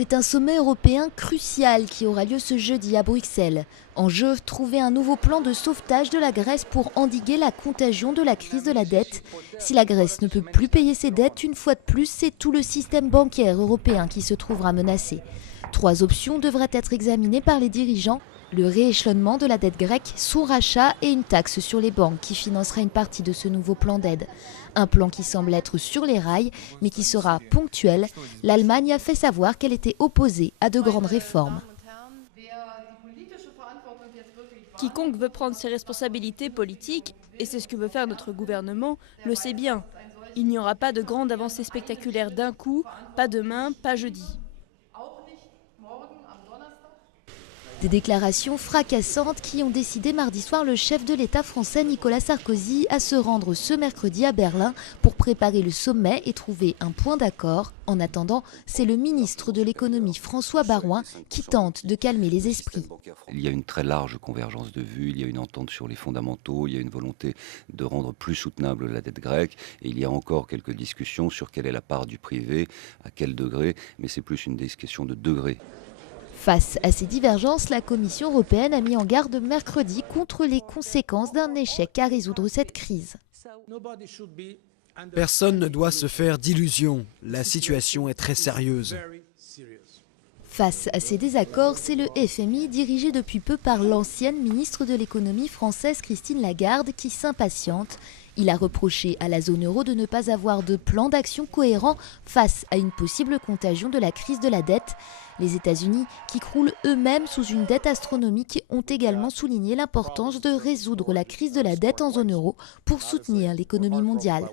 C'est un sommet européen crucial qui aura lieu ce jeudi à Bruxelles. En jeu, trouver un nouveau plan de sauvetage de la Grèce pour endiguer la contagion de la crise de la dette. Si la Grèce ne peut plus payer ses dettes, une fois de plus, c'est tout le système bancaire européen qui se trouvera menacé. 3 options devraient être examinées par les dirigeants. Le rééchelonnement de la dette grecque, son rachat et une taxe sur les banques qui financera une partie de ce nouveau plan d'aide. Un plan qui semble être sur les rails, mais qui sera ponctuel. L'Allemagne a fait savoir qu'elle était opposée à de grandes réformes. Quiconque veut prendre ses responsabilités politiques, et c'est ce que veut faire notre gouvernement, le sait bien. Il n'y aura pas de grande avancée spectaculaire d'un coup, pas demain, pas jeudi. Des déclarations fracassantes qui ont décidé mardi soir le chef de l'État français Nicolas Sarkozy à se rendre ce mercredi à Berlin pour préparer le sommet et trouver un point d'accord. En attendant, c'est le ministre de l'économie François Baroin qui tente de calmer les esprits. Il y a une très large convergence de vues, il y a une entente sur les fondamentaux, il y a une volonté de rendre plus soutenable la dette grecque et il y a encore quelques discussions sur quelle est la part du privé, à quel degré, mais c'est plus une question de degré. Face à ces divergences, la Commission européenne a mis en garde mercredi contre les conséquences d'un échec à résoudre cette crise. Personne ne doit se faire d'illusions. La situation est très sérieuse. Face à ces désaccords, c'est le FMI, dirigé depuis peu par l'ancienne ministre de l'économie française Christine Lagarde, qui s'impatiente. Il a reproché à la zone euro de ne pas avoir de plan d'action cohérent face à une possible contagion de la crise de la dette. Les États-Unis, qui croulent eux-mêmes sous une dette astronomique, ont également souligné l'importance de résoudre la crise de la dette en zone euro pour soutenir l'économie mondiale.